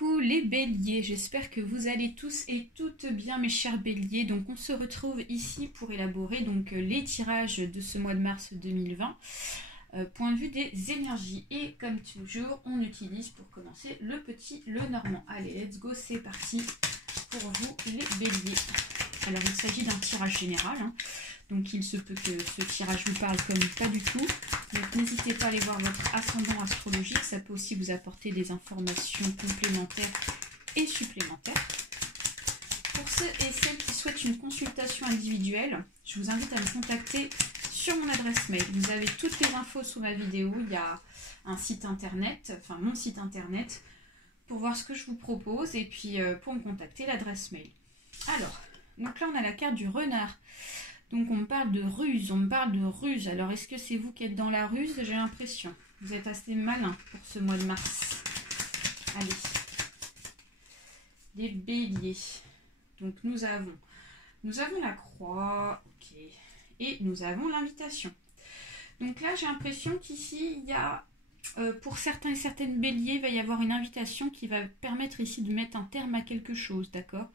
Coucou les béliers, j'espère que vous allez tous et toutes bien mes chers béliers. Donc on se retrouve ici pour élaborer donc les tirages de ce mois de mars 2020, point de vue des énergies. Et comme toujours, on utilise pour commencer le petit, le normand. Allez, let's go, c'est parti pour vous les béliers. Alors il s'agit d'un tirage général, hein. Donc il se peut que ce tirage vous parle comme pas du tout. Donc n'hésitez pas à aller voir votre ascendant astrologique. Ça peut aussi vous apporter des informations complémentaires et supplémentaires. Pour ceux et celles qui souhaitent une consultation individuelle, je vous invite à me contacter sur mon adresse mail. Vous avez toutes les infos sous ma vidéo. Il y a un site internet, enfin mon site internet, pour voir ce que je vous propose et puis pour me contacter, l'adresse mail. Alors, donc là on a la carte du renard. Donc on me parle de ruse, Alors est-ce que c'est vous qui êtes dans la ruse? J'ai l'impression. Vous êtes assez malin pour ce mois de mars. Allez. Les béliers. Donc nous avons la croix, ok. Et nous avons l'invitation. Donc là j'ai l'impression qu'ici il y a, pour certains et certaines béliers, il va y avoir une invitation qui va permettre ici de mettre un terme à quelque chose, d'accord?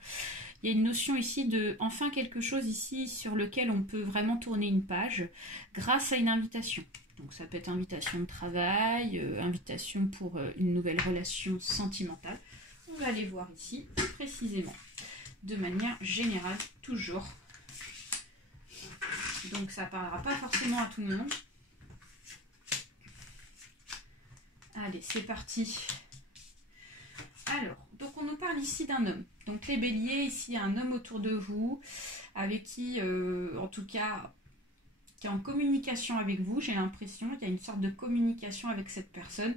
Il y a une notion ici de enfin quelque chose ici sur lequel on peut vraiment tourner une page grâce à une invitation. Donc ça peut être invitation de travail, invitation pour une nouvelle relation sentimentale. On va aller voir ici plus précisément, de manière générale, toujours. Donc ça ne parlera pas forcément à tout le monde. Allez, c'est parti. Alors, donc on nous parle ici d'un homme. Donc les béliers, ici, il y a un homme autour de vous, avec qui, en tout cas, qui est en communication avec vous, j'ai l'impression. Il y a une sorte de communication avec cette personne.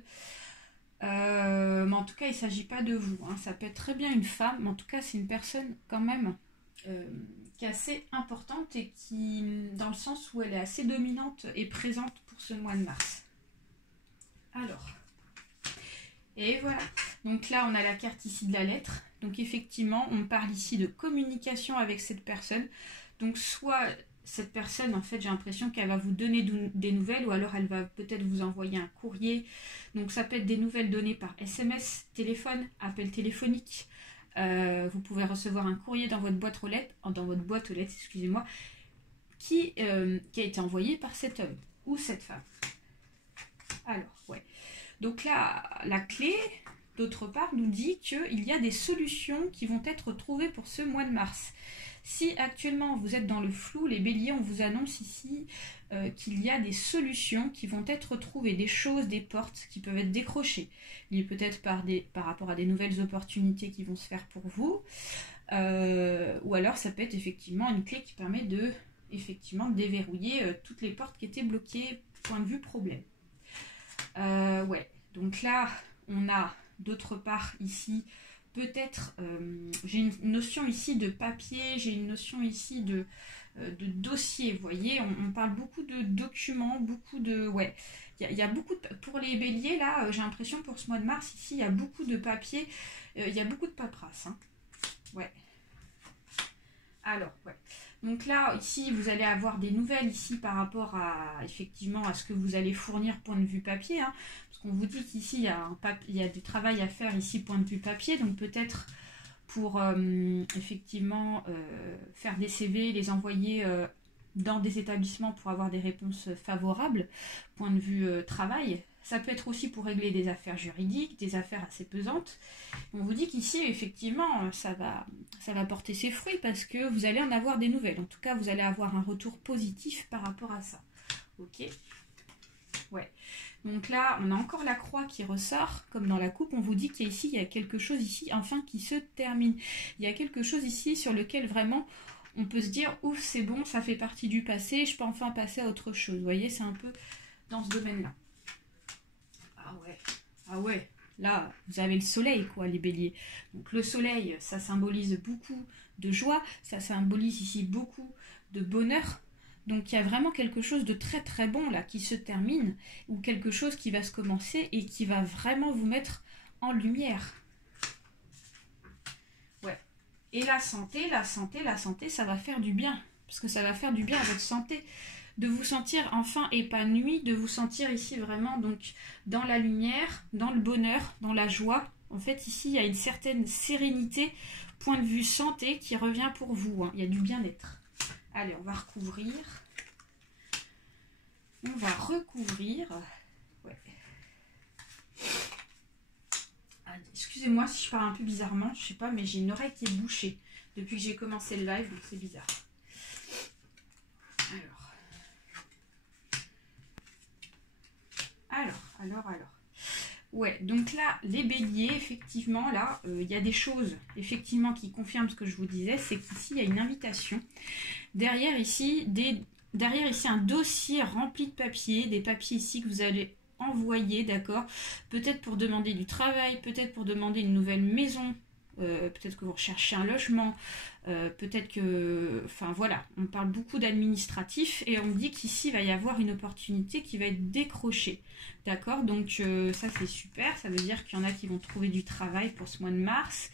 Mais en tout cas, il ne s'agit pas de vous, hein. Ça peut être très bien une femme, mais en tout cas, c'est une personne quand même qui est assez importante et qui, dans le sens où elle est assez dominante et présente pour ce mois de mars. Alors... Et voilà, donc là on a la carte ici de la lettre, donc effectivement on parle ici de communication avec cette personne, donc soit cette personne en fait j'ai l'impression qu'elle va vous donner des nouvelles ou alors elle va peut-être vous envoyer un courrier, donc ça peut être des nouvelles données par SMS, téléphone, appel téléphonique, vous pouvez recevoir un courrier dans votre boîte aux lettres, excusez-moi, qui a été envoyé par cet homme ou cette femme. Alors, ouais. Donc là, la clé, d'autre part, nous dit qu'il y a des solutions qui vont être trouvées pour ce mois de mars. Si actuellement vous êtes dans le flou, les béliers, on vous annonce ici qu'il y a des solutions qui vont être trouvées, des choses, des portes qui peuvent être décrochées. Il y a peut-être par rapport à des nouvelles opportunités qui vont se faire pour vous, ou alors ça peut être effectivement une clé qui permet de déverrouiller toutes les portes qui étaient bloquées, point de vue problème. Ouais, donc là, on a d'autre part ici, peut-être, j'ai une notion ici de papier, j'ai une notion ici de dossier, vous voyez, on parle beaucoup de documents, beaucoup de... Ouais, il y a beaucoup de... Pour les béliers, là, j'ai l'impression pour ce mois de mars, ici, il y a beaucoup de papier, il y a beaucoup de paperasse, hein. Ouais. Alors, ouais. Donc là, ici, vous allez avoir des nouvelles ici par rapport à, effectivement, à ce que vous allez fournir point de vue papier, hein, parce qu'on vous dit qu'ici, il y a du travail à faire ici point de vue papier, donc peut-être pour, effectivement, faire des CV, les envoyer dans des établissements pour avoir des réponses favorables, point de vue travail. Ça peut être aussi pour régler des affaires juridiques, des affaires assez pesantes. On vous dit qu'ici, effectivement, ça va porter ses fruits parce que vous allez en avoir des nouvelles. En tout cas, vous allez avoir un retour positif par rapport à ça. Ok. Ouais. Donc là, on a encore la croix qui ressort. Comme dans la coupe, on vous dit qu'il y a quelque chose ici, enfin, qui se termine. Il y a quelque chose ici sur lequel vraiment... on peut se dire, ouf, c'est bon, ça fait partie du passé, je peux enfin passer à autre chose. Vous voyez, c'est un peu dans ce domaine-là. Ah ouais, là, vous avez le soleil, quoi, les béliers. Donc le soleil, ça symbolise beaucoup de joie, ça symbolise ici beaucoup de bonheur. Donc il y a vraiment quelque chose de très très bon, là, qui se termine, ou quelque chose qui va se commencer et qui va vraiment vous mettre en lumière. Ouais. Et la santé, ça va faire du bien. Parce que ça va faire du bien à votre santé. De vous sentir enfin épanoui, de vous sentir ici vraiment donc dans la lumière, dans le bonheur, dans la joie. En fait, ici, il y a une certaine sérénité, point de vue santé, qui revient pour vous. Hein. Il y a du bien-être. Allez, on va recouvrir. On va recouvrir. Ouais. Excusez-moi si je parle un peu bizarrement, je sais pas, mais j'ai une oreille qui est bouchée depuis que j'ai commencé le live, donc c'est bizarre. Alors. Ouais, donc là, les béliers, effectivement, là, il y a des choses, effectivement, qui confirment ce que je vous disais, c'est qu'ici, il y a une invitation. Derrière ici, un dossier rempli de papiers, des papiers ici que vous allez envoyer, d'accord? Peut-être pour demander du travail, peut-être pour demander une nouvelle maison, peut-être que vous recherchez un logement, peut-être que... Enfin voilà, on parle beaucoup d'administratif et on me dit qu'ici, il va y avoir une opportunité qui va être décrochée, d'accord? Donc ça, c'est super, ça veut dire qu'il y en a qui vont trouver du travail pour ce mois de mars,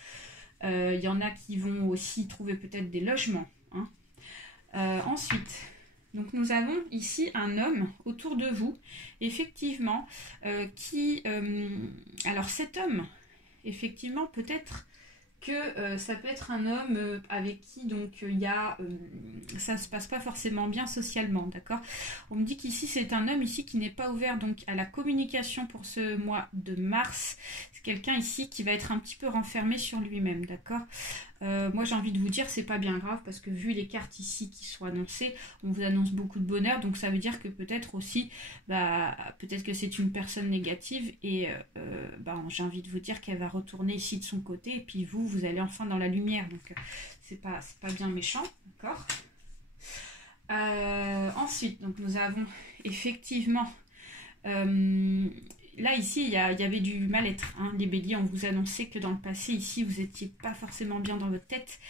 il y en a qui vont aussi trouver peut-être des logements, hein. Ensuite, donc nous avons ici un homme autour de vous, effectivement, alors cet homme, effectivement, peut-être que ça peut être un homme avec qui donc il y a ça se passe pas forcément bien socialement, d'accord? On me dit qu'ici c'est un homme ici qui n'est pas ouvert donc à la communication pour ce mois de mars. C'est quelqu'un ici qui va être un petit peu renfermé sur lui-même, d'accord? Moi j'ai envie de vous dire c'est pas bien grave parce que vu les cartes ici qui sont annoncées, on vous annonce beaucoup de bonheur, donc ça veut dire que peut-être aussi peut-être que c'est une personne négative et j'ai envie de vous dire qu'elle va retourner ici de son côté et puis vous allez enfin dans la lumière, donc c'est pas bien méchant, d'accord? Ensuite donc nous avons effectivement là, ici, il y avait du mal-être. Hein. Les béliers, on vous annonçait que dans le passé, ici, vous n'étiez pas forcément bien dans votre tête.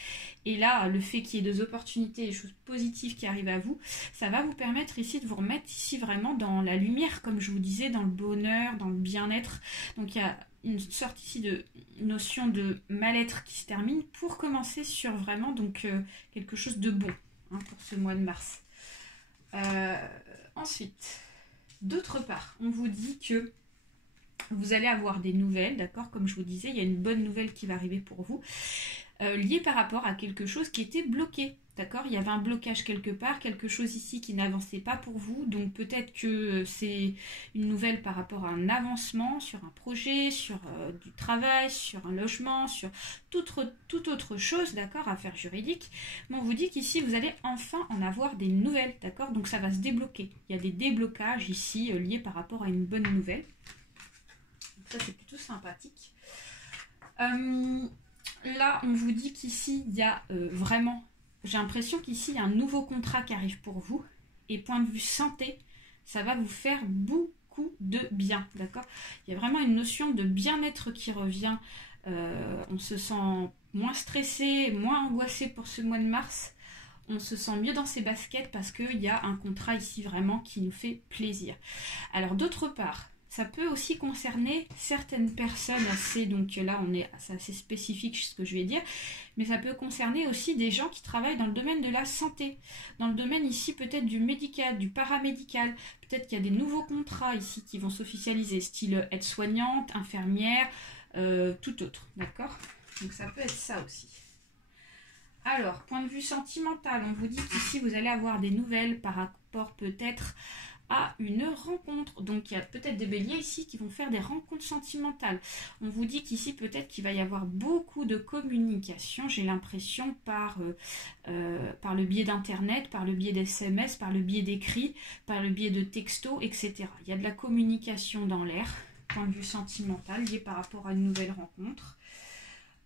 Et là, le fait qu'il y ait des opportunités, des choses positives qui arrivent à vous, ça va vous permettre ici de vous remettre ici vraiment dans la lumière, comme je vous disais, dans le bonheur, dans le bien-être. Donc, il y a une sorte ici de notion de mal-être qui se termine pour commencer sur vraiment donc quelque chose de bon, hein, pour ce mois de mars. Ensuite, d'autre part, on vous dit que vous allez avoir des nouvelles, d'accord? Comme je vous disais, il y a une bonne nouvelle qui va arriver pour vous, liée par rapport à quelque chose qui était bloqué, d'accord? Il y avait un blocage quelque part, quelque chose ici qui n'avançait pas pour vous, donc peut-être que c'est une nouvelle par rapport à un avancement sur un projet, sur du travail, sur un logement, sur toute autre chose, d'accord? Affaire juridique. Mais on vous dit qu'ici, vous allez enfin en avoir des nouvelles, d'accord? Donc ça va se débloquer. Il y a des déblocages ici liés par rapport à une bonne nouvelle. Ça c'est plutôt sympathique. Là on vous dit qu'ici il y a vraiment, j'ai l'impression qu'ici il y a un nouveau contrat qui arrive pour vous et point de vue santé ça va vous faire beaucoup de bien, d'accord? Il y a vraiment une notion de bien-être qui revient, on se sent moins stressé, moins angoissé pour ce mois de mars, on se sent mieux dans ses baskets parce qu'il y a un contrat ici vraiment qui nous fait plaisir. Alors d'autre part, ça peut aussi concerner certaines personnes donc là c'est assez spécifique ce que je vais dire, mais ça peut concerner aussi des gens qui travaillent dans le domaine de la santé, dans le domaine ici peut-être du médical, du paramédical, peut-être qu'il y a des nouveaux contrats ici qui vont s'officialiser, style aide-soignante, infirmière, tout autre, d'accord? Donc ça peut être ça aussi. Alors, point de vue sentimental, on vous dit qu'ici vous allez avoir des nouvelles par rapport peut-être à une rencontre. Donc il y a peut-être des béliers ici qui vont faire des rencontres sentimentales. On vous dit qu'ici peut-être qu'il va y avoir beaucoup de communication, j'ai l'impression par le biais d'internet, par le biais d'SMS, par le biais d'écrits, par le biais de textos, etc. Il y a de la communication dans l'air, point de vue sentimental, lié par rapport à une nouvelle rencontre.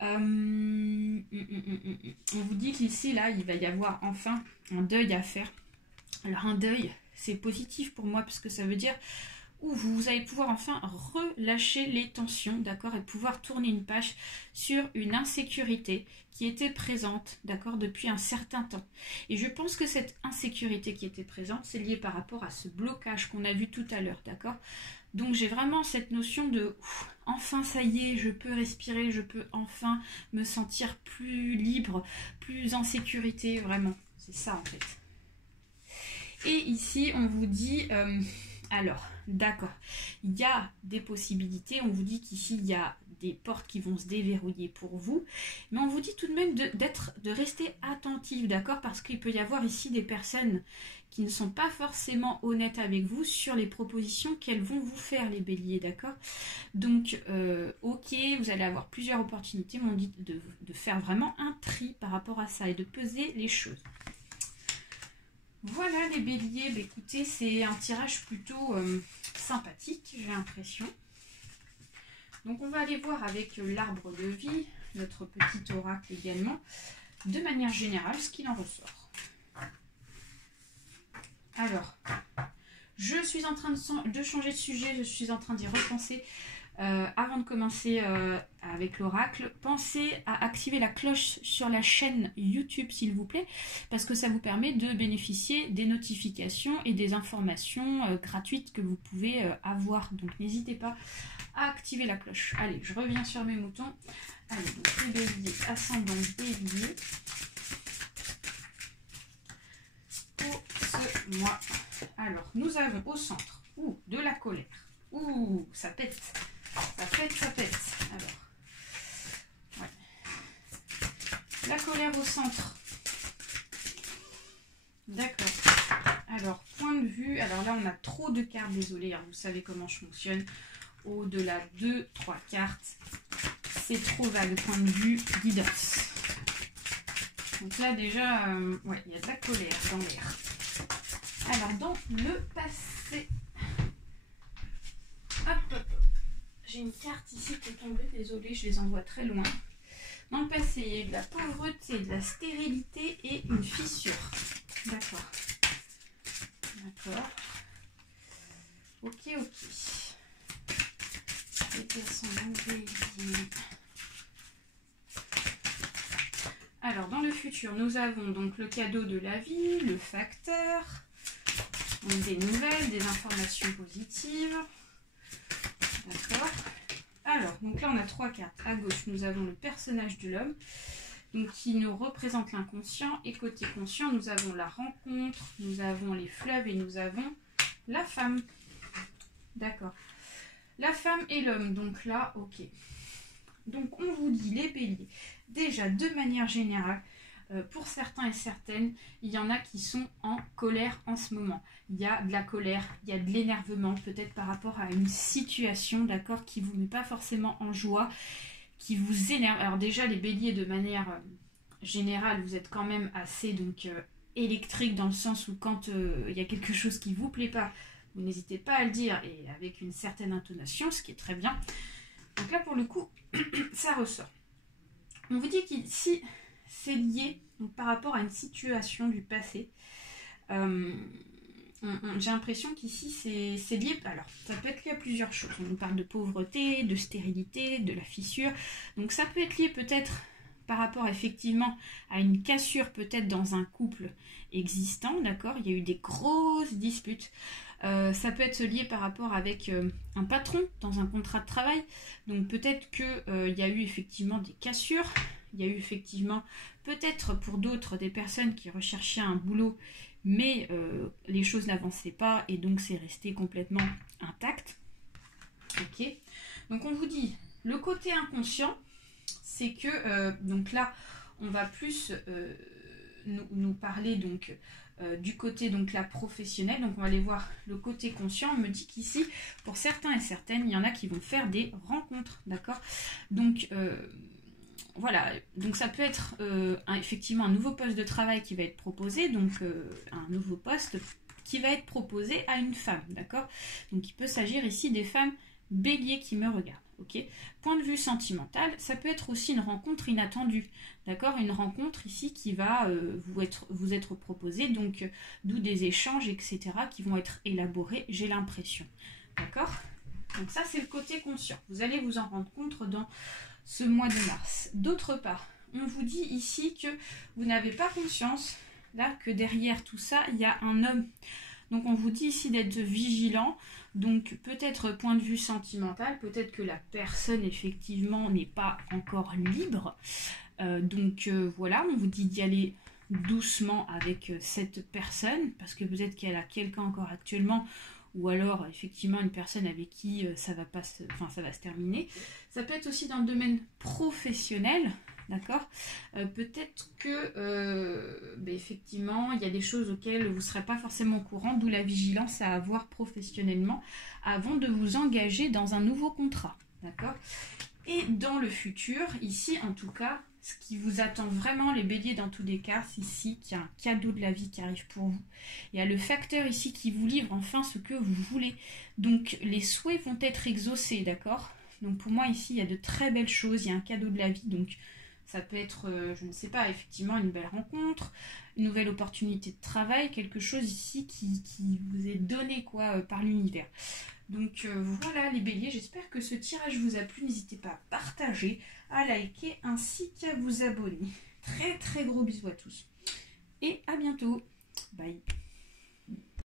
On vous dit qu'ici là il va y avoir enfin un deuil à faire. Alors un deuil, c'est positif pour moi parce que ça veut dire où vous allez pouvoir enfin relâcher les tensions, d'accord, et pouvoir tourner une page sur une insécurité qui était présente, d'accord, depuis un certain temps. Et je pense que cette insécurité qui était présente, c'est lié par rapport à ce blocage qu'on a vu tout à l'heure, d'accord. Donc j'ai vraiment cette notion de enfin ça y est, je peux respirer, je peux enfin me sentir plus libre, plus en sécurité, vraiment. C'est ça en fait. Et ici on vous dit, alors d'accord, il y a des possibilités, on vous dit qu'ici il y a des portes qui vont se déverrouiller pour vous. Mais on vous dit tout de même de rester attentif, d'accord? Parce qu'il peut y avoir ici des personnes qui ne sont pas forcément honnêtes avec vous sur les propositions qu'elles vont vous faire, les béliers, d'accord? Donc, ok, vous allez avoir plusieurs opportunités, mais on dit de faire vraiment un tri par rapport à ça et de peser les choses. Voilà les béliers, bah, écoutez, c'est un tirage plutôt sympathique, j'ai l'impression. Donc on va aller voir avec l'arbre de vie, notre petit oracle également, de manière générale, ce qu'il en ressort. Alors, je suis en train de changer de sujet, je suis en train d'y repenser. Avant de commencer avec l'oracle, pensez à activer la cloche sur la chaîne YouTube s'il vous plaît, parce que ça vous permet de bénéficier des notifications et des informations gratuites que vous pouvez avoir. Donc n'hésitez pas à activer la cloche. Allez, je reviens sur mes moutons. Allez, donc les béliers, ascendant bélier. Pour ce mois. Alors, nous avons au centre, de la colère. Ça pète. Ça pète. Alors, ouais. La colère au centre. D'accord. Alors, point de vue. Alors là, on a trop de cartes, désolé, hein, vous savez comment je fonctionne. Au-delà de 3 cartes, c'est trop vague. Point de vue, guidance. Donc là, déjà, ouais, il y a de la colère dans l'air. Alors, dans le passé. Hop. J'ai une carte ici qui est tombée, désolée, je les envoie très loin. Dans le passé, il y a eu de la pauvreté, de la stérilité et une fissure. D'accord. Ok. Alors, dans le futur, nous avons donc le cadeau de la vie, le facteur, donc des nouvelles, des informations positives. D'accord. Alors, donc là, on a 3 cartes. À gauche, nous avons le personnage de l'homme, donc qui nous représente l'inconscient. Et côté conscient, nous avons la rencontre, nous avons les fleuves et nous avons la femme. D'accord. La femme et l'homme. Donc là, ok. Donc, on vous dit, les béliers, déjà, de manière générale, pour certains et certaines, il y en a qui sont en colère en ce moment. Il y a de la colère, il y a de l'énervement, peut-être par rapport à une situation, d'accord, qui ne vous met pas forcément en joie, qui vous énerve. Alors déjà, les béliers, de manière générale, vous êtes quand même assez électrique, dans le sens où quand il y a quelque chose qui ne vous plaît pas, vous n'hésitez pas à le dire, et avec une certaine intonation, ce qui est très bien. Donc là, pour le coup, ça ressort. On vous dit qu'ici, c'est lié donc, par rapport à une situation du passé. J'ai l'impression qu'ici, c'est lié. Alors, ça peut être lié à plusieurs choses. On nous parle de pauvreté, de stérilité, de la fissure. Donc, ça peut être lié peut-être par rapport effectivement à une cassure peut-être dans un couple existant, d'accord? Il y a eu des grosses disputes. Ça peut être lié par rapport avec un patron dans un contrat de travail. Donc peut-être qu'il y a eu effectivement des cassures. Il y a eu effectivement peut-être pour d'autres des personnes qui recherchaient un boulot, mais les choses n'avançaient pas et donc c'est resté complètement intact. Ok. Donc on vous dit, le côté inconscient, c'est que, donc là, on va plus nous parler donc du côté donc là professionnel. Donc on va aller voir le côté conscient. On me dit qu'ici, pour certains et certaines, il y en a qui vont faire des rencontres, d'accord? Donc voilà, donc ça peut être effectivement un nouveau poste de travail qui va être proposé, donc un nouveau poste qui va être proposé à une femme, d'accord? Donc il peut s'agir ici des femmes béliers qui me regardent. Ok. Point de vue sentimental, ça peut être aussi une rencontre inattendue, d'accord? Une rencontre ici qui va vous être proposée, donc d'où des échanges, etc., qui vont être élaborés, j'ai l'impression, d'accord? Donc ça, c'est le côté conscient. Vous allez vous en rendre compte dans ce mois de mars. D'autre part, on vous dit ici que vous n'avez pas conscience, là, que derrière tout ça, il y a un homme. Donc on vous dit ici d'être vigilant. Donc peut-être point de vue sentimental, peut-être que la personne effectivement n'est pas encore libre. Voilà, on vous dit d'y aller doucement avec cette personne, parce que peut-être qu'elle a quelqu'un encore actuellement, ou alors effectivement une personne avec qui ça va pas ça va se terminer. Ça peut être aussi dans le domaine professionnel, d'accord. Peut-être que effectivement il y a des choses auxquelles vous ne serez pas forcément au courant, d'où la vigilance à avoir professionnellement avant de vous engager dans un nouveau contrat, d'accord. Et dans le futur, ici en tout cas, ce qui vous attend vraiment les béliers dans tous les cas, c'est ici qu'il y a un cadeau de la vie qui arrive pour vous. Il y a le facteur ici qui vous livre enfin ce que vous voulez. Donc les souhaits vont être exaucés, d'accord. Donc pour moi ici, il y a de très belles choses, il y a un cadeau de la vie. Donc ça peut être, je ne sais pas, effectivement une belle rencontre, une nouvelle opportunité de travail, quelque chose ici qui vous est donné quoi par l'univers. Donc voilà les béliers, j'espère que ce tirage vous a plu. N'hésitez pas à partager, à liker ainsi qu'à vous abonner. Très très gros bisous à tous et à bientôt. Bye.